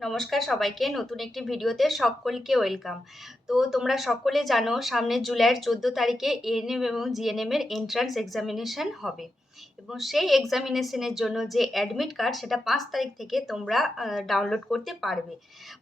নমস্কার সবাইকে নতুন একটি ভিডিওতে সকলকে ওয়েলকাম। তো তোমরা সকলে জানো সামনে জুলাইয়ের 14 তারিখে এএনএম এবং জিএনএম এর এন্ট্রান্স এক্সামিনেশন হবে এবং সেই এক্সামিনেশনের জন্য যে অ্যাডমিট কার্ড সেটা 5 তারিখ থেকে তোমরা ডাউনলোড করতে পারবে।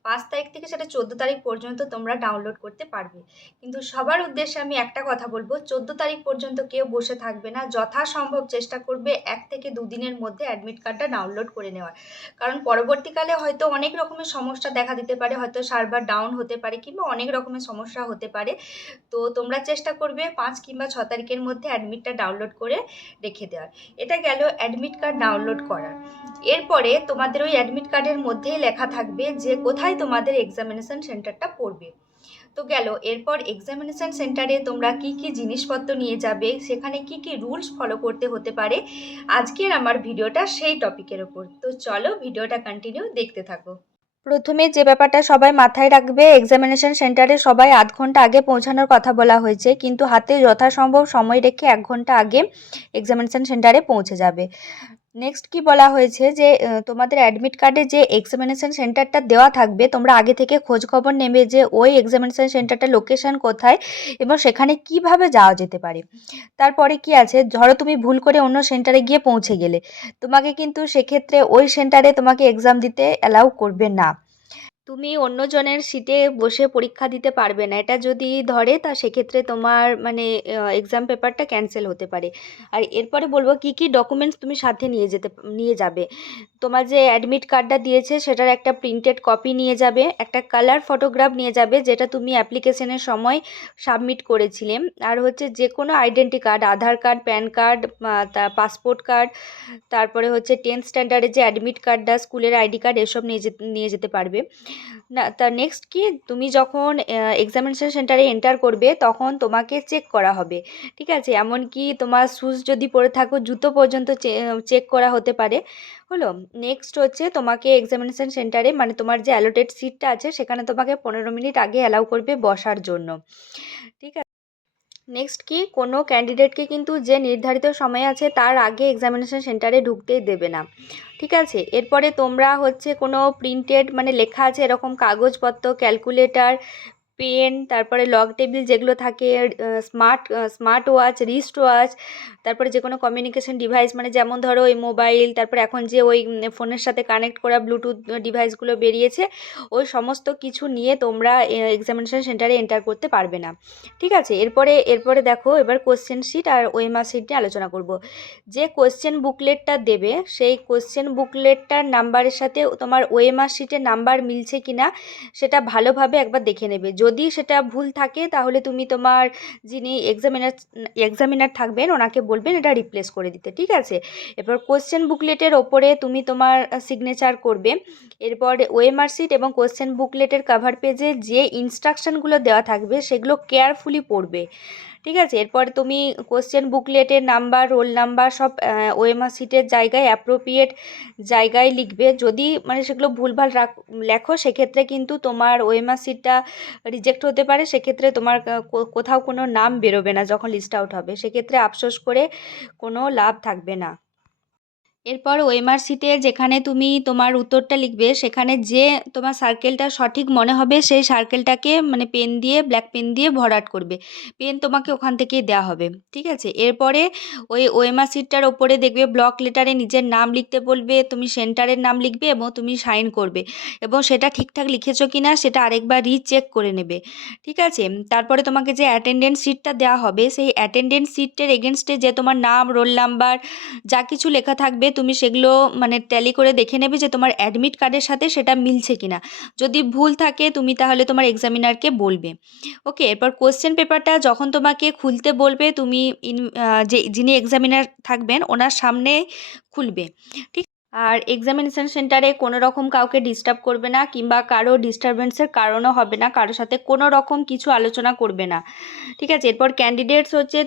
5 তারিখ থেকে সেটা 14 তারিখ পর্যন্ত তোমরা ডাউনলোড করতে পারবে। কিন্তু সবার উদ্দেশ্যে আমি একটা কথা বলবো, 14 তারিখ পর্যন্ত কেউ বসে থাকবে না, যথাসম্ভব চেষ্টা করবে 1 থেকে 2 দিনের মধ্যে অ্যাডমিট কার্ডটা ডাউনলোড করে নেওয়ার। কারণ পরবর্তীকালে হয়তো অনেক রকমের সমস্যা দেখা দিতে পারে, হয়তো সার্ভার ডাউন হতে পারে কিংবা অনেক রকমের সমস্যা হতে পারে। তো তোমরা চেষ্টা করবে 5 কিংবা 6 তারিখের মধ্যে অ্যাডমিটটা ডাউনলোড করে রেখে দেওয়ার। এটা গেল অ্যাডমিট কার্ড ডাউনলোড করার। এরপরে তোমাদের ওই অ্যাডমিট কার্ডের মধ্যেই লেখা থাকবে যে কোথায় তোমাদের এক্সামিনেশন সেন্টারটা পড়বে। তো গেল, এরপর এক্সামিনেশন সেন্টারে তোমরা কি কি জিনিসপত্র নিয়ে যাবে, সেখানে কি কি রুলস ফলো করতে হতে পারে, আজকের আমার ভিডিওটা সেই টপিকের ওপর। তো চলো ভিডিওটা কন্টিনিউ দেখতে থাকো। প্রথমে যে ব্যাপারটা সবাই মাথায় রাখবে, এক্সামিনেশন সেন্টারে সবাই আধ ঘন্টা আগে পৌঁছানোর কথা বলা হয়েছে, কিন্তু হাতে যথাসম্ভব সময় রেখে 1 ঘন্টা আগে এক্সামিনেশন সেন্টারে পৌঁছে যাবে। নেক্সট কি বলা হয়েছে যে তোমাদের অ্যাডমিট কার্ডে যে এক্সামিনেশন সেন্টারটা দেওয়া থাকবে, তোমরা আগে থেকে খোঁজ খবর নেবে যে ওই এক্সামিনেশন সেন্টারটা লোকেশন কোথায় এবং সেখানে কিভাবে যাওয়া যেতে পারে। তারপরে কি আছে, ধরো তুমি ভুল করে অন্য সেন্টারে গিয়ে পৌঁছে গেলে, তোমাকে কিন্তু সেক্ষেত্রে ওই সেন্টারে তোমাকে এক্সাম দিতে অ্যালাউ করবে না। তুমি অন্যজনের সিটে বসে পরীক্ষা দিতে পারবে না, এটা যদি ধরে তা সেক্ষেত্রে তোমার মানে এক্সাম পেপারটা ক্যান্সেল হতে পারে। আর এরপরে বলবো কি কি ডকুমেন্টস তুমি সাথে নিয়ে যাবে। তোমার যে অ্যাডমিট কার্ডটা দিয়েছে সেটার একটা প্রিন্টেড কপি নিয়ে যাবে, একটা কালার ফটোগ্রাফ নিয়ে যাবে যেটা তুমি অ্যাপ্লিকেশনের সময় সাবমিট করেছিলে, আর হচ্ছে যে কোনো identity card, Aadhaar card, PAN card, passport card, তারপরে হচ্ছে 10th স্ট্যান্ডার্ডের যে অ্যাডমিট কার্ডটা, স্কুলের আইডি কার্ড, এসব নিয়ে যেতে পারবে না। তা নেক্সট কি, তুমি যখন এক্সামিনেশন সেন্টারে এন্টার করবে তখন তোমাকে চেক করা হবে, ঠিক আছে? এমনকি তোমার শ্যুজ যদি পরে থাকো, জুতো পর্যন্ত চেক করা হতে পারে। হলো। নেক্সট হচ্ছে তোমাকে এক্সামিনেশন সেন্টারে মানে তোমার যে অ্যালোটেড সিটটা আছে সেখানে তোমাকে 15 মিনিট আগে অ্যালাউ করবে বসার জন্য, ঠিক আছে? নেক্সট কি, কোনো ক্যান্ডিডেটকে কিন্তু যে নির্ধারিত সময় আছে তার আগে এক্সামিনেশন সেন্টারে ঢুকতেই দেবে না, ঠিক আছে? এরপরে তোমরা হচ্ছে কোনো প্রিন্টেড মানে লেখা আছে এরকম কাগজপত্র, ক্যালকুলেটর, পেন, তারপরে লগ টেবিল যেগুলো থাকে, স্মার্ট ওয়াচ, রিস্ট ওয়াচ, তারপরে যে কোনো কমিউনিকেশন ডিভাইস মানে যেমন ধরো ওই মোবাইল, তারপরে এখন যে ওই ফোনের সাথে কানেক্ট করা ব্লুটুথ ডিভাইসগুলো বেরিয়েছে, ওই সমস্ত কিছু নিয়ে তোমরা এক্সামিনেশন সেন্টারে এন্টার করতে পারবে না, ঠিক আছে? এরপরে দেখো, এবার কোশ্চেন শিট আর ওএমআর শিট নিয়ে আলোচনা করব। যে কোশ্চেন বুকলেটটা দেবে সেই কোশ্চেন বুকলেটটার নাম্বারের সাথে তোমার ওএমআর শিটের নাম্বার মিলছে কিনা সেটা ভালোভাবে একবার দেখে নেবে। যদি সেটা ভুল থাকে তাহলে তুমি তোমার যিনি এক্সামিনার থাকবেন ওনাকে বলবেন এটা রিপ্লেস করে দিতে, ঠিক আছে? এরপর কোশ্চেন বুকলেটের ওপরে তুমি তোমার সিগনেচার করবে। এরপর ওএমআর শিট এবং কোশ্চেন বুকলেটের কভার পেজে যে ইনস্ট্রাকশনগুলো দেওয়া থাকবে সেগুলো কেয়ারফুলি পড়বে, ঠিক আছে? এরপর তুমি কোশ্চেন বুকলেটের নাম্বার, রোল নাম্বার সব ওএমআর শিটের জায়গায় অ্যাপ্রোপ্রিয়েট জায়গায় লিখবে। যদি মানে সেগুলো ভুলভাল লেখো সেক্ষেত্রে কিন্তু তোমার ওএমআর শিটটা রিজেক্ট হতে পারে, সেক্ষেত্রে তোমার কোথাও কোনো নাম বেরোবে না যখন লিস্ট আউট হবে, সেক্ষেত্রে আফসোস করে কোনো লাভ থাকবে না। এরপর ওএমআর শিটে যেখানে তুমি তোমার উত্তরটা লিখবে সেখানে যে তোমার সার্কেলটা সঠিক মনে হবে সেই সার্কেলটাকে মানে পেন দিয়ে, ব্ল্যাক পেন দিয়ে ভরাট করবে। পেন তোমাকে ওখান থেকেই দেওয়া হবে, ঠিক আছে? এরপরে ওই ওএমআর শিটটার ওপরে দেখবে ব্লক লেটারে নিজের নাম লিখতে বলবে, তুমি সেন্টারের নাম লিখবে এবং তুমি সাইন করবে, এবং সেটা ঠিকঠাক লিখেছো কি না সেটা আরেকবার রিচেক করে নেবে, ঠিক আছে? তারপরে তোমাকে যে অ্যাটেন্ডেন্স শিটটা দেওয়া হবে সেই অ্যাটেন্ডেন্স শিটের এগেনস্টে যে তোমার নাম, রোল নাম্বার যা কিছু লেখা থাকবে তুমি সেগুলো মানে ট্যালি করে দেখে নেবে যে তোমার অ্যাডমিট কার্ডের সাথে সেটা মিলছে কিনা। যদি ভুল থাকে তুমি তাহলে তোমার এক্সামিনারকে বলবে। ওকে, এরপর কোশ্চেন পেপারটা যখন তোমাকে খুলতে বলবে তুমি যে যিনি এক্সামিনার থাকবেন ওনার সামনে খুলবে, ঠিক? আর এক্সামিনেশন সেন্টারে কোনো রকম কাউকে ডিস্টার্ব করবে না কিংবা কারো ডিস্টারবেন্সের কারণও হবে না, কারোর সাথে কোনো রকম কিছু আলোচনা করবে না, ঠিক আছে? এরপর ক্যান্ডিডেটস হচ্ছে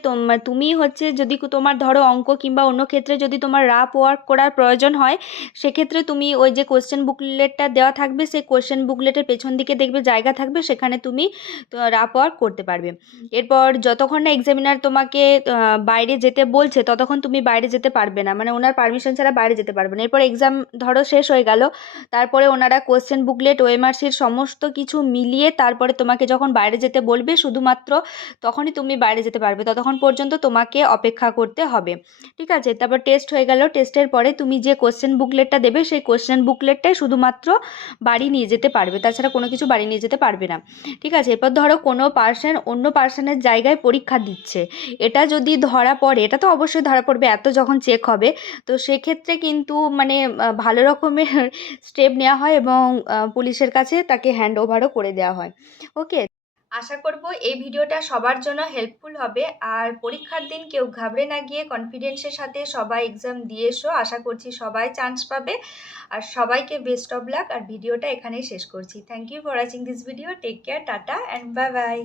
তুমি হচ্ছে যদি তোমার ধরো অঙ্ক কিংবা অন্য ক্ষেত্রে যদি তোমার রাফ ওয়ার্ক করার প্রয়োজন হয় সেক্ষেত্রে তুমি ওই যে কোশ্চেন বুকলেটটা দেওয়া থাকবে সেই কোশ্চেন বুকলেটের পেছন দিকে দেখবে জায়গা থাকবে, সেখানে তুমি রাফ ওয়ার্ক করতে পারবে। এরপর যতক্ষণ না এক্সামিনার তোমাকে বাইরে যেতে বলছে ততক্ষণ তুমি বাইরে যেতে পারবে না, মানে ওনার পারমিশন ছাড়া বাইরে যেতে পারবে না। এরপর তারপর এক্সাম ধরো শেষ হয়ে গেল, তারপরে ওনারা কোশ্চেন বুকলেট ওএমআরসির সমস্ত কিছু মিলিয়ে তারপরে তোমাকে যখন বাইরে যেতে বলবে শুধুমাত্র তখনই তুমি বাইরে যেতে পারবে, ততক্ষণ পর্যন্ত তোমাকে অপেক্ষা করতে হবে। ঠিক আছে, তারপর টেস্ট হয়ে গেল, টেস্টের পরে তুমি যে কোশ্চেন বুকলেটটা দেবে সেই কোশ্চেন বুকলেটটাই শুধুমাত্র বাড়ি নিয়ে যেতে পারবে, তাছাড়া কোনো কিছু বাড়ি নিয়ে যেতে পারবে না। ঠিক আছে, এরপর ধরো কোনো পার্সন অন্য পার্সনের জায়গায় পরীক্ষা দিচ্ছে, এটা যদি ধরা পড়ে, এটা তো অবশ্যই ধরা পড়বে এত যখন চেক হবে, তো সেক্ষেত্রে কিন্তু মানে ভালো রকমের স্টেপ নেওয়া হয় এবং পুলিশের কাছে তাকে হ্যান্ড ওভারও করে দেওয়া হয়। ওকে, আশা করব এই ভিডিওটা সবার জন্য হেল্পফুল হবে। আর পরীক্ষার দিন কেউ ঘাবড়ে না গিয়ে কনফিডেন্সের সাথে সবাই এক্সাম দিয়ে এসো, আশা করছি সবাই চান্স পাবে। আর সবাইকে বেস্ট অফ লাক। আর ভিডিওটা এখানেই শেষ করছি। Thank you for watching this video. Take care, tata and bye by.